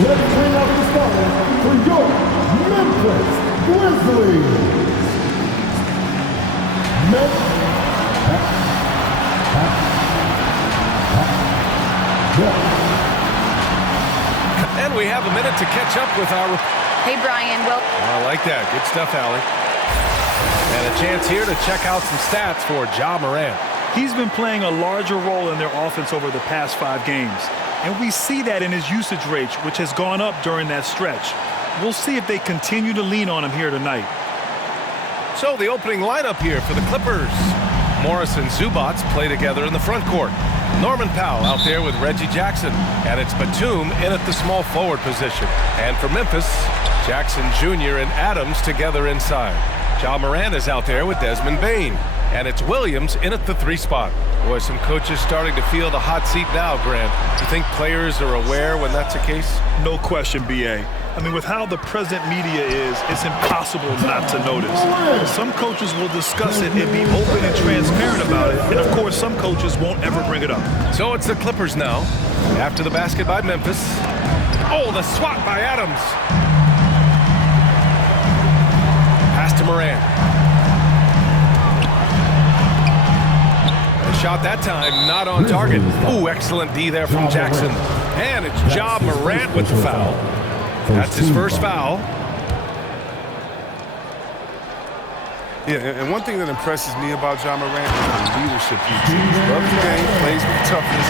Let's bring out the starters for your Memphis Grizzlies. And we have a minute to catch up with our... Hey, Brian. Well, I like that. Good stuff, Allie. And a chance here to check out some stats for Ja Morant. He's been playing a larger role in their offense over the past 5 games. And we see that in his usage rate, which has gone up during that stretch. We'll see if they continue to lean on him here tonight. So the opening lineup here for the Clippers. Morris and Zubac play together in the front court. Norman Powell out there with Reggie Jackson. And it's Batum in at the small forward position. And for Memphis, Jackson Jr. and Adams together inside. Ja Morant is out there with Desmond Bane. And it's Williams in at the 3 spot. Boy, some coaches starting to feel the hot seat now, Grant. You think players are aware when that's the case? No question, B.A. I mean, with how the present media is, it's impossible not to notice. Some coaches will discuss it and be open and transparent about it. And, of course, some coaches won't ever bring it up. So it's the Clippers now. After the basket by Memphis. Oh, the swat by Adams. Pass to Morant. Shot that time, not on target. Ooh, excellent D there from Jackson. And it's Ja Morant with the foul. That's his first foul. Yeah, and one thing that impresses me about Ja Morant is the leadership he teaches. Loves the game, plays with toughness,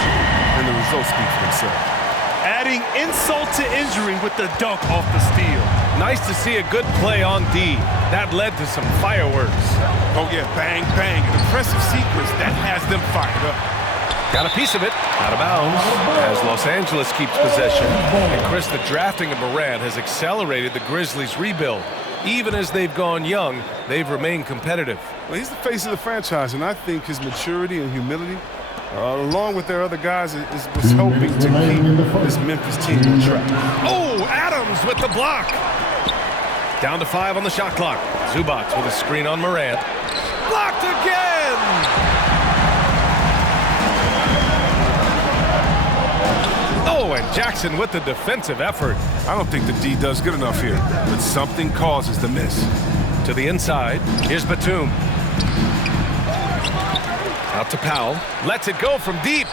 and the results speak for themselves. Adding insult to injury with the dunk off the steal. Nice to see a good play on D. That led to some fireworks. Oh, yeah, bang, bang. An impressive sequence that has them fired up. Got a piece of it. Out of bounds as Los Angeles keeps possession. And, Chris, the drafting of Morant has accelerated the Grizzlies' rebuild. Even as they've gone young, they've remained competitive. Well, he's the face of the franchise, and I think his maturity and humility, along with their other guys, is what's helping to keep this Memphis team on track. Oh, Adams with the block. Down to 5 on the shot clock. Zubac with a screen on Morant. Blocked again! Oh, and Jackson with the defensive effort. I don't think the D does good enough here, but something causes the miss. To the inside, here's Batum. Out to Powell. Lets it go from deep.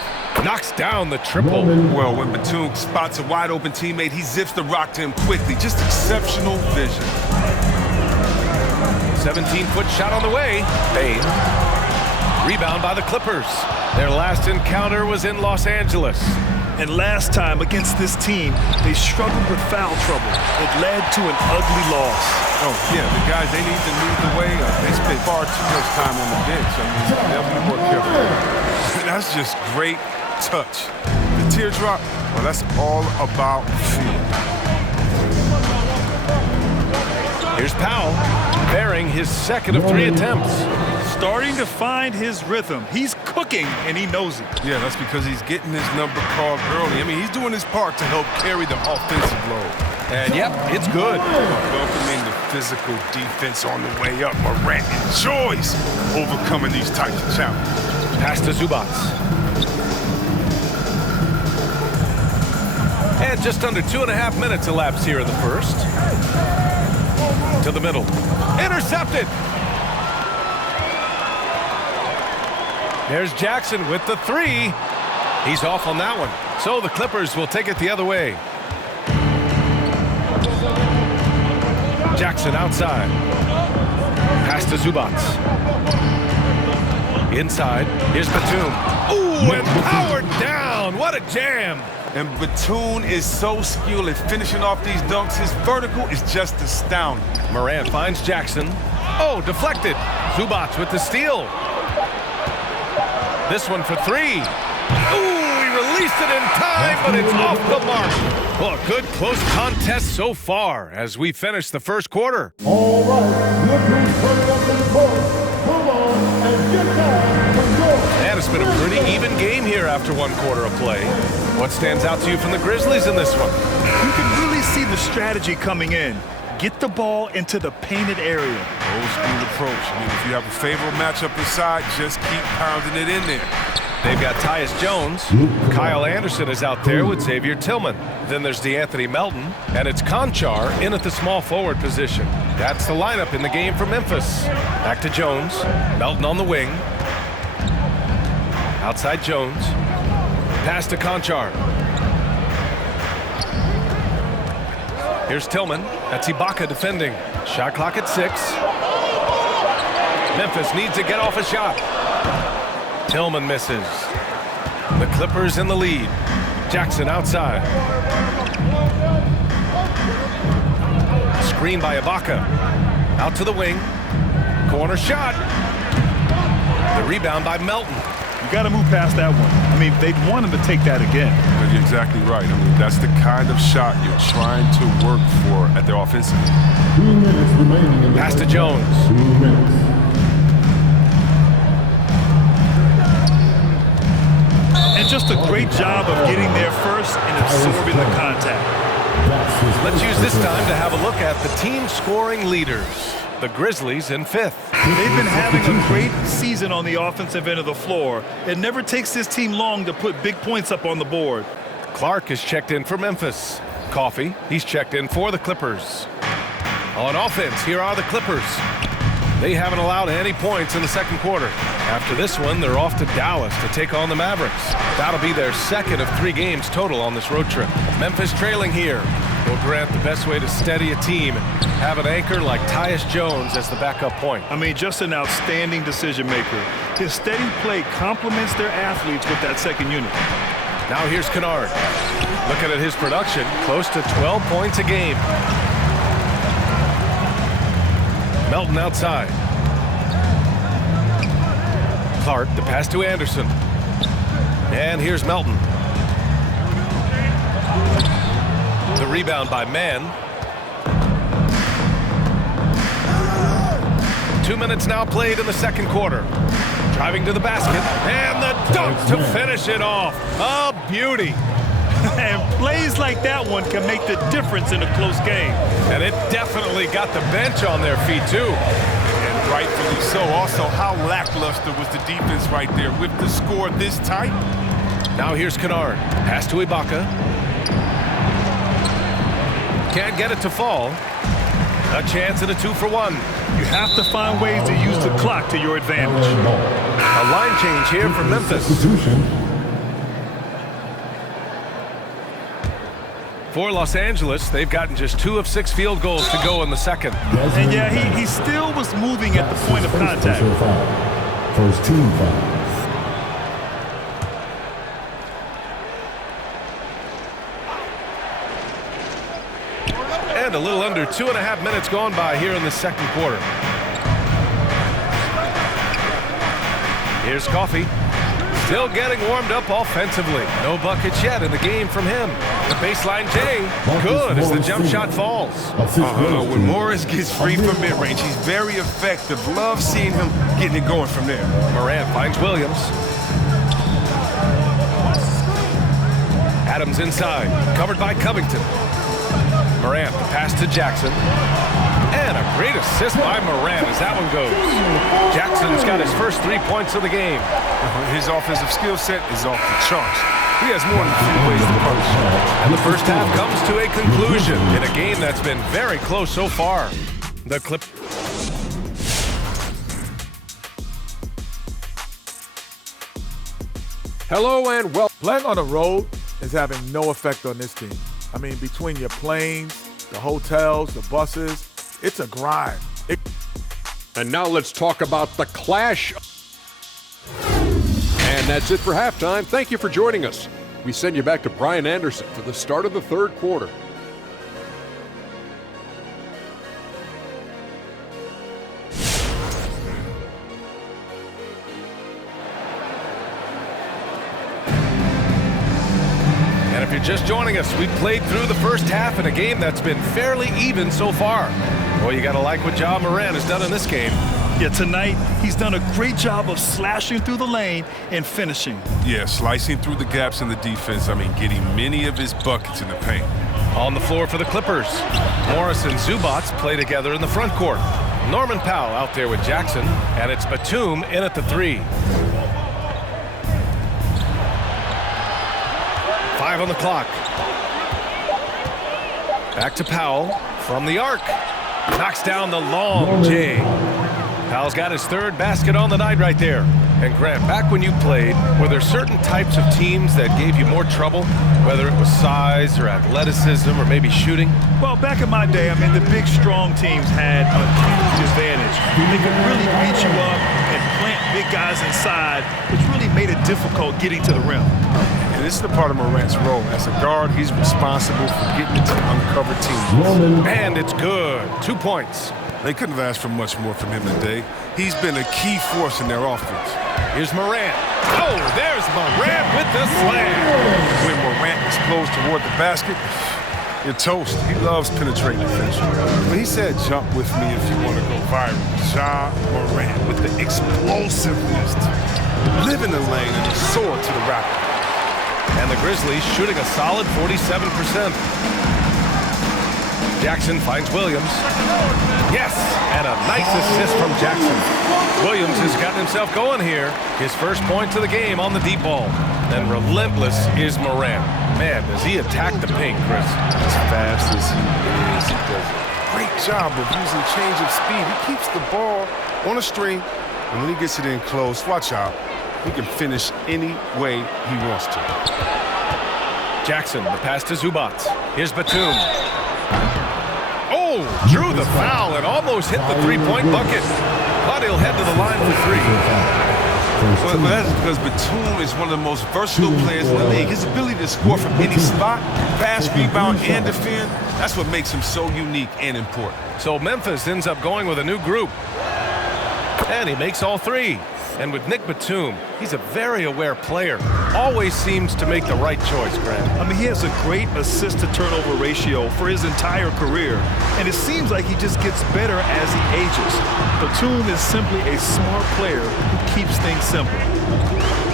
Knocks down the triple. Well, when Batum spots a wide-open teammate, he zips the rock to him quickly. Just exceptional vision. 17-foot shot on the way. Bane. Rebound by the Clippers. Their last encounter was in Los Angeles. And last time against this team, they struggled with foul trouble. It led to an ugly loss. Oh, yeah, the guys, they need to move the way. They spend far too much time on the bench. I mean, they'll be more careful. That's just great touch. The teardrop, well, that's all about feel. Here's Powell, bearing his second of 3 attempts. Starting to find his rhythm. He's cooking, and he knows it. Yeah, that's because he's getting his number called early. I mean, he's doing his part to help carry the offensive load. And, yep, it's good. Welcoming the physical defense on the way up. Morant enjoys overcoming these types of challenges. Pass to Zubac. And just under 2.5 minutes elapsed here in the first. To the middle. Intercepted. There's Jackson with the 3. He's off on that one. So the Clippers will take it the other way. Jackson outside. Pass to Zubac. Inside. Here's Batum. Ooh, and powered down. What a jam. And Batum is so skilled at finishing off these dunks. His vertical is just astounding. Morant finds Jackson. Oh, deflected. Zubac with the steal. This one for 3. Ooh, he released it in time, but it's off the mark. Well, a good close contest so far as we finish the first quarter. All right, Clippers turn up in the court. Come on and get down the court. And it's been a pretty even game here after 1 quarter of play. What stands out to you from the Grizzlies in this one? You can really see the strategy coming in. Get the ball into the painted area. Old school approach. I mean, if you have a favorable matchup inside, just keep pounding it in there. They've got Tyus Jones. Kyle Anderson is out there with Xavier Tillman. Then there's DeAnthony Melton, and it's Conchar in at the small forward position. That's the lineup in the game for Memphis. Back to Jones. Melton on the wing. Outside Jones. Pass to Conchar. Here's Tillman. That's Ibaka defending. Shot clock at 6. Memphis needs to get off a shot. Tillman misses. The Clippers in the lead. Jackson outside. Screen by Ibaka. Out to the wing. Corner shot. The rebound by Melton. You got to move past that one. I mean, they'd want him to take that again. But you're exactly right. I mean, that's the kind of shot you're trying to work for at their offensive. 2 minutes remaining in the Pass to Jones. 2 minutes. And just a great job of getting there first and absorbing the contact. Let's use this time to have a look at the team scoring leaders. The Grizzlies in 5th. They've been having a great season on the offensive end of the floor. It never takes this team long to put big points up on the board. Clark is checked in for Memphis. Coffey, he's checked in for the Clippers. On offense, here are the Clippers. They haven't allowed any points in the second quarter. After this one, they're off to Dallas to take on the Mavericks. That'll be their second of 3 games total on this road trip. Memphis trailing here. Well, Grant, the best way to steady a team, have an anchor like Tyus Jones as the backup point. I mean, just an outstanding decision maker. His steady play complements their athletes with that second unit. Now here's Kennard. Looking at his production, close to 12 points a game. Melton outside. Clark, the pass to Anderson. And here's Melton. The rebound by Mann. 2 minutes now played in the second quarter. Driving to the basket. And the dunk to finish it off. A beauty. And plays like that one can make the difference in a close game. And it definitely got the bench on their feet, too. And rightfully so. Also, how lackluster was the defense right there with the score this tight? Now here's Kennard. Pass to Ibaka. Can't get it to fall. A chance at a 2-for-1. You have to find ways to use the clock to your advantage. A line change here for Memphis. For Los Angeles, they've gotten just 2 of 6 field goals to go in the second. And yeah, he still was moving at the point of contact. First team foul. And a little under 2.5 minutes gone by here in the second quarter. Here's Coffey. Still getting warmed up offensively. No buckets yet in the game from him. The baseline J. Good as the jump shot falls. When Morris gets free from mid-range, he's very effective. Love seeing him getting it going from there. Morant finds Williams. Adams inside. Covered by Covington. Morant, the pass to Jackson. And a great assist by Morant as that one goes. Jackson's got his first 3 points of the game. His offensive skill set is off the charts. He has more than 3 ways to punch. And the first half comes to a conclusion in a game that's been very close so far. The clip. Hello and well. Playing on the road is having no effect on this team. I mean, between your planes, the hotels, the buses, it's a grind. And now let's talk about the clash. And that's it for halftime. Thank you for joining us. We send you back to Brian Anderson for the start of the third quarter. And if you're just joining us, we played through the first half in a game that's been fairly even so far. Well, you got to like what Ja Morant has done in this game. Yeah, tonight, he's done a great job of slashing through the lane and finishing. Yeah, slicing through the gaps in the defense. I mean, getting many of his buckets in the paint. On the floor for the Clippers, Morris and Zubac play together in the front court. Norman Powell out there with Jackson, and it's Batum in at the 3. 5 on the clock. Back to Powell from the arc. Knocks down the long J. Powell's got his 3rd basket on the night right there. And Grant, back when you played, were there certain types of teams that gave you more trouble, whether it was size or athleticism or maybe shooting? Well, back in my day, I mean, the big, strong teams had a huge advantage. They could really beat you up and plant big guys inside, which really made it difficult getting to the rim. And this is the part of Morant's role. As a guard, he's responsible for getting into uncovered teams. And it's good. 2 points. They couldn't have asked for much more from him today. He's been a key force in their offense. Here's Morant. Oh, there's Morant with the slam. When Morant explodes toward the basket, you're toast. He loves penetrating the finish. But he said, jump with me if you want to go viral. Ja Morant with the explosiveness. Live in the lane and soar to the racket. And the Grizzlies shooting a solid 47%. Jackson finds Williams. Yes, and a nice assist from Jackson. Williams has gotten himself going here. His first point to the game on the deep ball. And relentless is Morant. Man, does he attack the paint, Chris. As fast as he is, he does a great job of using change of speed. He keeps the ball on a string, and when he gets it in close, watch out. He can finish any way he wants to. Jackson, the pass to Zubac. Here's Batum. Oh, drew the foul and almost hit the 3-point bucket. But he'll head to the line for 3. Well, that's because Batum is one of the most versatile players in the league. His ability to score from any spot, pass, rebound, and defend, that's what makes him so unique and important. So Memphis ends up going with a new group. And he makes all 3. And with Nick Batum, he's a very aware player. Always seems to make the right choice, Grant. I mean, he has a great assist-to-turnover ratio for his entire career. And it seems like he just gets better as he ages. Batum is simply a smart player who keeps things simple.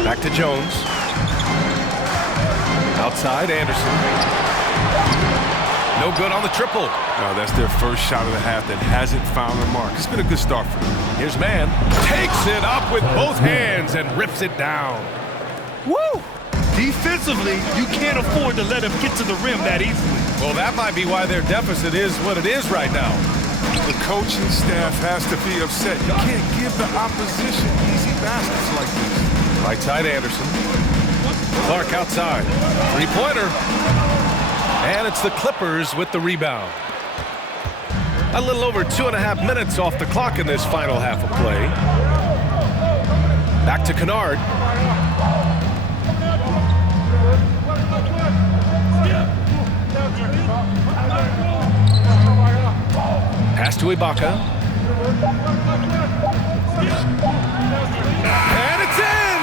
Back to Jones. Outside, Anderson. No good on the triple. That's their first shot of the half that hasn't found the mark. It's been a good start for them. Here's Mann. Takes it up with both hands and rips it down. Woo! Defensively, you can't afford to let him get to the rim that easily. Well, that might be why their deficit is what it is right now. The coaching staff has to be upset. You can't give the opposition easy baskets like this. Right side, Anderson. Clark outside. 3-pointer. And it's the Clippers with the rebound. A little over 2.5 minutes off the clock in this final half of play. Back to Kennard. Pass to Ibaka. And it's in!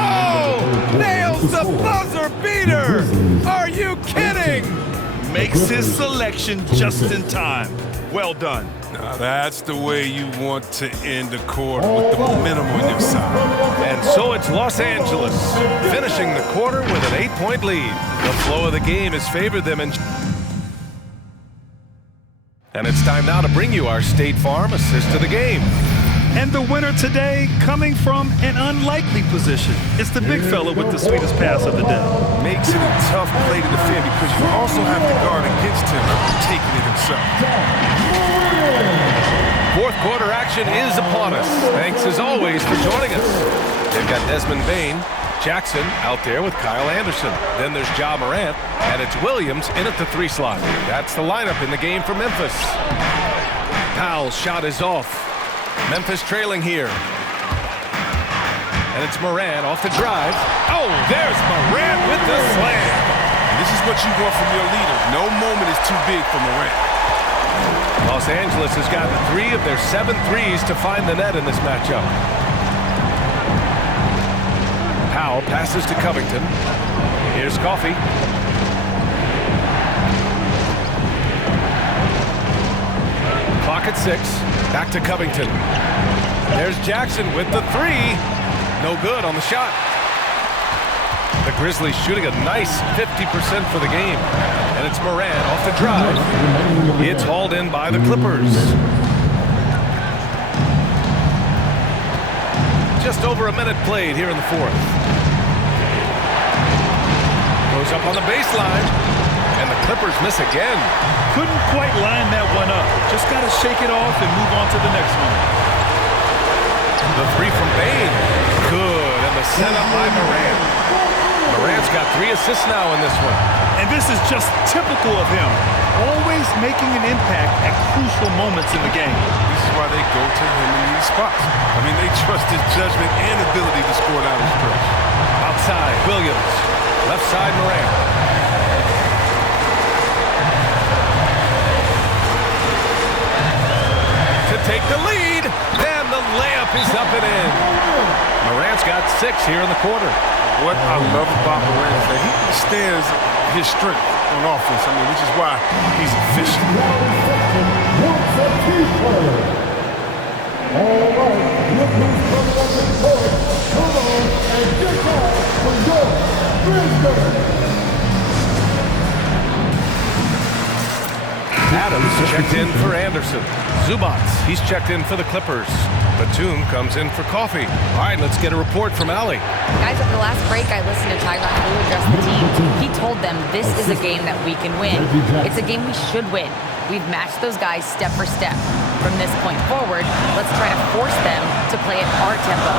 Oh! Nails the buzzer beater! Are you kidding? Makes his selection just in time. Well done. Now that's the way you want to end the quarter, with the momentum on your side. And so it's Los Angeles, finishing the quarter with an 8-point lead. The flow of the game has favored them. And it's time now to bring you our State Farm assist of the game. And the winner today coming from an unlikely position. It's the big fella with the sweetest pass of the day. Makes it a tough play to defend because you also have to guard against him taking it himself. Fourth quarter action is upon us. Thanks as always for joining us. They've got Desmond Bain, Jackson out there with Kyle Anderson. Then there's Ja Morant, and it's Williams in at the 3 slot. That's the lineup in the game for Memphis. Powell's shot is off. Memphis trailing here. And it's Morant off the drive. Oh, there's Morant with the slam. And this is what you want from your leader. No moment is too big for Morant. Los Angeles has gotten 3 of their 7 threes to find the net in this matchup. Powell passes to Covington. Here's Coffey. Clock at 6. Back to Covington. There's Jackson with the 3. No good on the shot. The Grizzlies shooting a nice 50% for the game. And it's Morant off the drive. It's hauled in by the Clippers. Just over a minute played here in the fourth. Goes up on the baseline. And the Clippers miss again. Couldn't quite line that one up. Just got to shake it off and move on to the next one. The three from Bain. Good. And the setup by Morant. Morant's got 3 assists now in this one. And this is just typical of him. Always making an impact at crucial moments in the game. This is why they go to him in these spots. I mean, they trust his judgment and ability to score down the stretch. Outside, Williams. Left side, Morant. To take the lead. And the layup is up and in. Morant's got 6 here in the quarter. What I love about Morant is that he understands his strength on offense. I mean, which is why he's efficient. What's a key player? All right, look who's coming up in court. Come on and get out for your Grizzlies. Adams checked in for Anderson. Zubats, he's checked in for the Clippers. Batum comes in for Coffee. All right, let's get a report from Allie. Guys, over the last break, I listened to Tyronn Lue address the team. He told them this is a game that we can win. It's a game we should win. We've matched those guys step for step. From this point forward, let's try to force them to play at our tempo.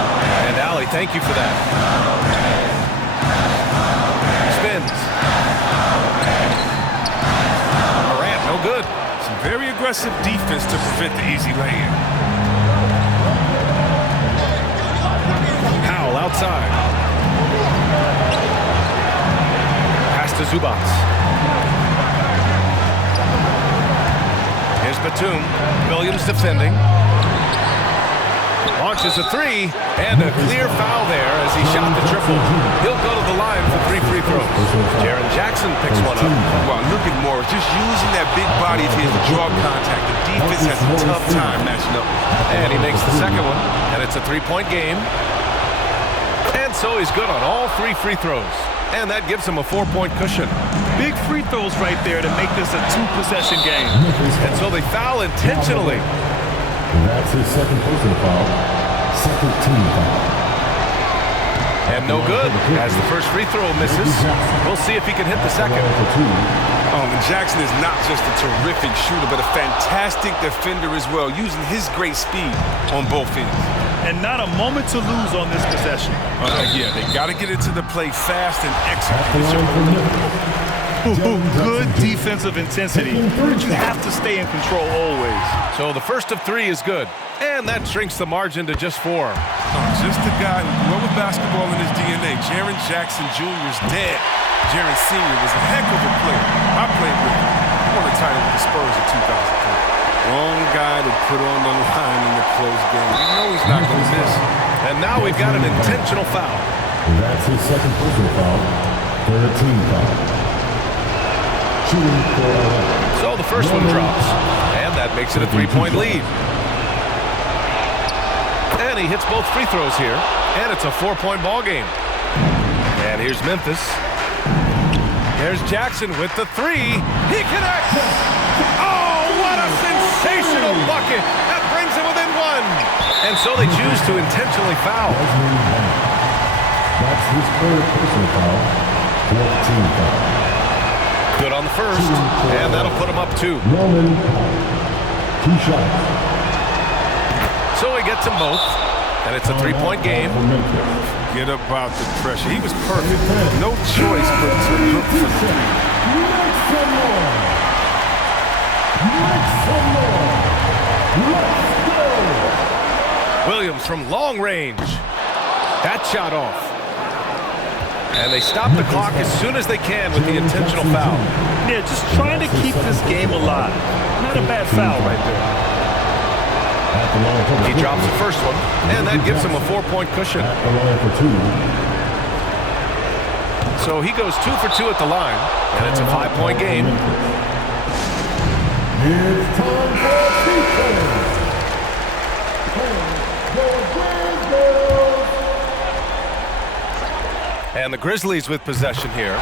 And Allie, thank you for that. Spins. Morant, no good. Some very aggressive defense to prevent the easy lay-in. Powell outside. Pass to Zubats. Here's Batum. Williams defending. Launches a 3, and a clear foul there as he shot the triple. He'll go to the line for 3 free throws. Jaren Jackson picks one up. Wow, look at Morris just using that big body of his to draw contact. The defense has a tough time matching up. And he makes the second one, and it's a 3-point game. And so he's good on all 3 free throws. And that gives him a 4-point cushion. Big free throws right there to make this a 2-possession game. And so they foul intentionally. That's his second personal foul. Second team foul. And no good, as the first free throw misses. We'll see if he can hit the second. And Jackson is not just a terrific shooter, but a fantastic defender as well, using his great speed on both ends. And not a moment to lose on this possession. Yeah, they got to get into the play fast and execute. Good defensive intensity, but you have to stay in control always. So the first of 3 is good, and that shrinks the margin to just 4. Just a guy who grew up with basketball in his DNA. Jaren Jackson Jr.'s dad, Jaren Sr., was a heck of a player. I played with him. He won a title with the Spurs in 2003. Wrong guy to put on the line in the close game. You know he's not going to miss. And now we've got an intentional foul. That's his second personal foul. Third team foul. Shooting for So the first one drops, and that makes it a 3-point lead. And he hits both free throws here, and it's a 4-point ball game. And here's Memphis. There's Jackson with the 3. He connects! Oh, what a sensational bucket! That brings him within 1. And so they choose to intentionally foul. That's his third personal foul. Fourth team foul. Good on the first, and that'll put him up 2. Roman, 2 shots. So he gets them both, and it's a 3-point game. Forget about the pressure. He was perfect. No choice but to look for 3. Make some more. Make some more. Let's go. Williams from long range. That shot off. And they stop the clock as soon as they can with the intentional foul. Yeah, just trying to keep this game alive. Not a bad foul right there. He drops the first one, and that gives him a 4-point cushion. So he goes 2 for 2 at the line, and it's a 5-point game. It's time for defense. And the Grizzlies with possession here.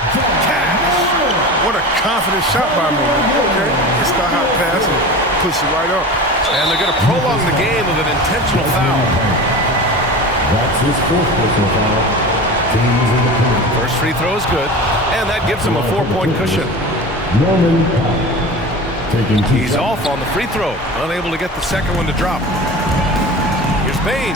What a confident shot by me. Okay, it's the hot pass and push it right up. And they're going to prolong the game with an intentional foul. That's his fourth personal foul. First free throw is good, and that gives him a 4-point cushion. Norman taking 2 He's off on the free throw, unable to get the second one to drop. Here's Bain.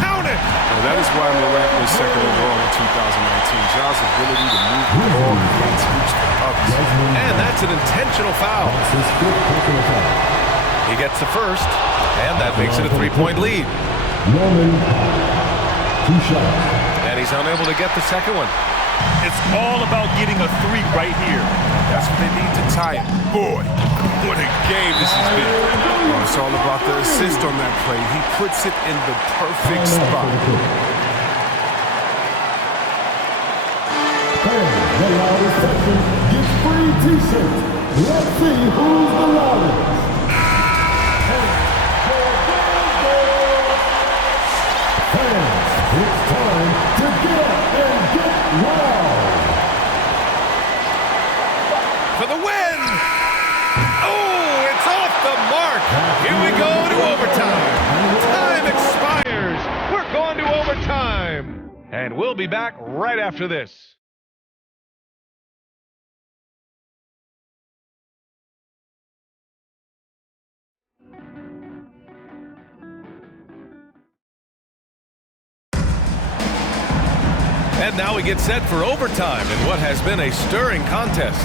Count it! Well, that is why Morant was second overall in 2019. Ja's ability to move the ball and create hoops for others. And that's an intentional foul. His 5th personal foul. He gets the first, and that makes it a 3-point lead. Norman, 2 shots. And he's unable to get the second one. It's all about getting a 3 right here. That's what they need to tie it. Boy, what a game this has been. Well, it's all about the assist on that play. He puts it in the perfect spot. And the loudest section gets free t-shirts. Let's see who's the loudest. Fans, it's time to get up and get loud. For the win! Oh, it's off the mark! Here we go to overtime. Time expires. We're going to overtime. And we'll be back right after this. And now we get set for overtime in what has been a stirring contest.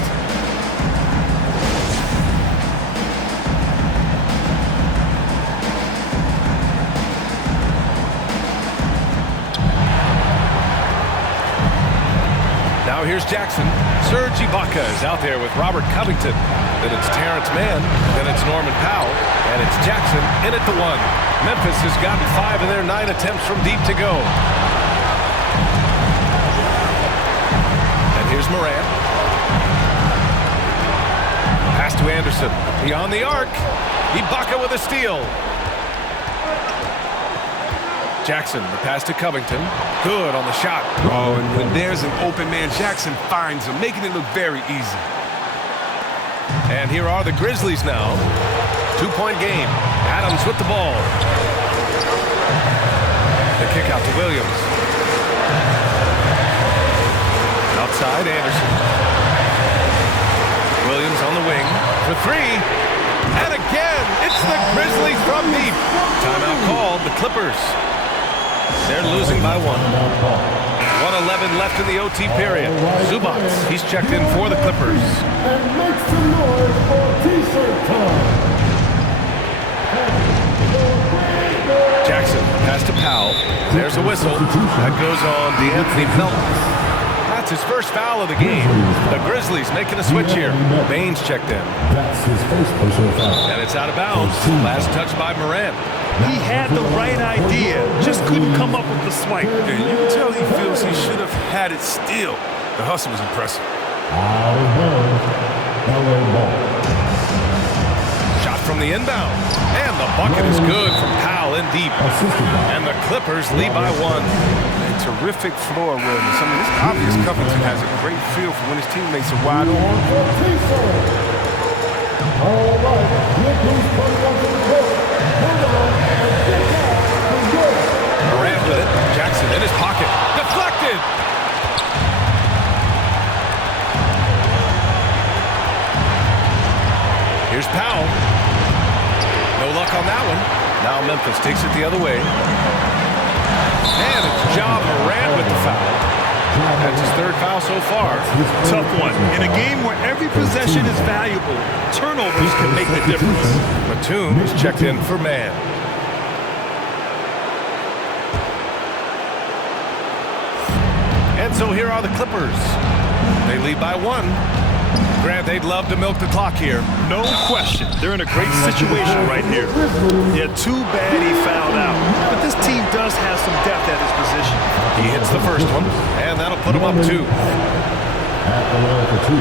Now here's Jackson. Serge Ibaka is out there with Robert Covington. Then it's Terrence Mann. Then it's Norman Powell. And it's Jackson in at the 1. Memphis has gotten 5 of their 9 attempts from deep to go. And here's Morant. Pass to Anderson. Beyond the arc. Ibaka with a steal. Jackson, the pass to Covington. Good on the shot. Oh, and when there's an open man, Jackson finds him, making it look very easy. And here are the Grizzlies now. 2-point game. Adams with the ball. The kick out to Williams. Outside, Anderson. Williams on the wing for 3. And again, it's the Grizzlies from deep. Timeout called, the Clippers. They're losing by 1. 1:11 left in the OT period. Zubats, he's checked in for the Clippers. And make some noise for t-shirt time. Jackson, pass to Powell. There's a whistle. That goes on DeAnthony Felton. That's his first foul of the game. The Grizzlies making a switch here. Baines checked in. That's his first personal foul. And it's out of bounds. Last touch by Morant. He had the right idea, just couldn't come up with the swipe. And you can tell he feels he should have had it still. The hustle was impressive. Out of bounds. LA ball. Shot from the inbound. And the bucket is good from Powell in deep. And the Clippers lead by 1. And terrific floor awareness. I mean, it's obvious Covington has a great feel for when his teammates are wide open. All right, look who's coming up to the court. Morant with it. Jackson in his pocket. Deflected! Here's Powell. No luck on that one. Now Memphis takes it the other way. And it's Ja Morant with the foul. That's his 3rd foul so far. Tough one. In a game where every possession is valuable, turnovers can make the difference. Batum is checked in for Mann. And so here are the Clippers. They lead by 1. Grant, they'd love to milk the clock here. No question. They're in a great situation right here. Yeah, too bad he fouled out. But this team does have some depth at his position. He hits the first one, and that'll put him up 2. At the line for 2.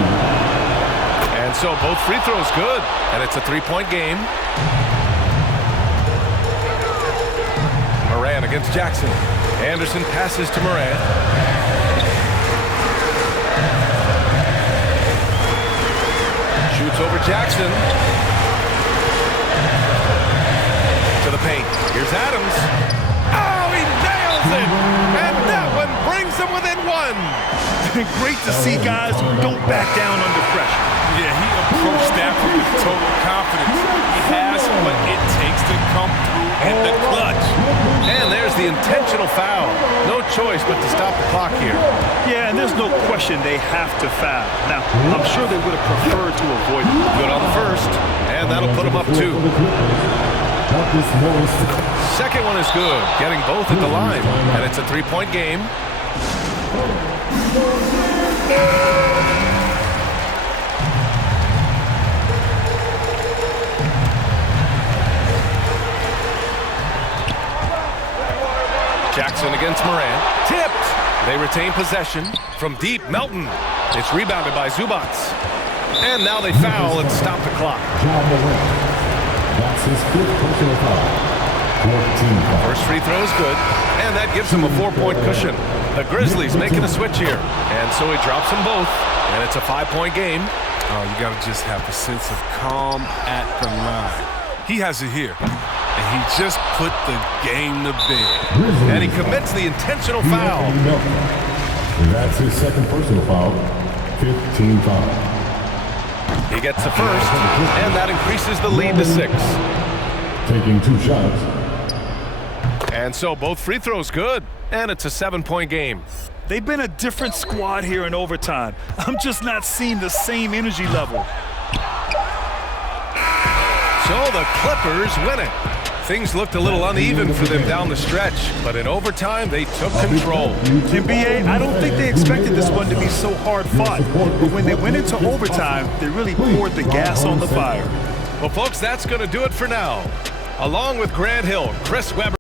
And so both free throws good, and it's a 3-point game. Morant against Jackson. Anderson passes to Morant. Shoots over Jackson. To the paint. Here's Adams. Oh, he nails it! And that one brings Great to see guys who don't back down under pressure. Yeah, he approached that with total confidence. He has what it takes to come through in the clutch. And there's the intentional foul. No choice but to stop the clock here. Yeah, and there's no question they have to foul. Now, I'm sure they would have preferred to avoid it. Good on the first, and that'll put him up 2. Second one is good, getting both at the line, and it's a 3-point game. Jackson against Morant. Tipped. They retain possession. From deep, Melton. It's rebounded by Zubats. And now they foul and stop the clock. That's his 5th personal foul. 14 foul. First free throw is good, and that gives him a 4-point cushion. The Grizzlies making a switch here, and so he drops them both, and it's a 5-point game. Oh, you got to just have a sense of calm at the line. He has it here, and he just put the game to bed. And he commits the intentional foul. That's his 2nd personal foul. 15 foul. He gets the first, and that increases the lead to 6. Taking 2 shots. And so both free throws good, and it's a 7-point game. They've been a different squad here in overtime. I'm just not seeing the same energy level. So the Clippers win it. Things looked a little uneven for them down the stretch, but in overtime, they took control. NBA, I don't think they expected this one to be so hard-fought, but when they went into overtime, they really poured the gas on the fire. Well, folks, that's going to do it for now. Along with Grant Hill, Chris Webber.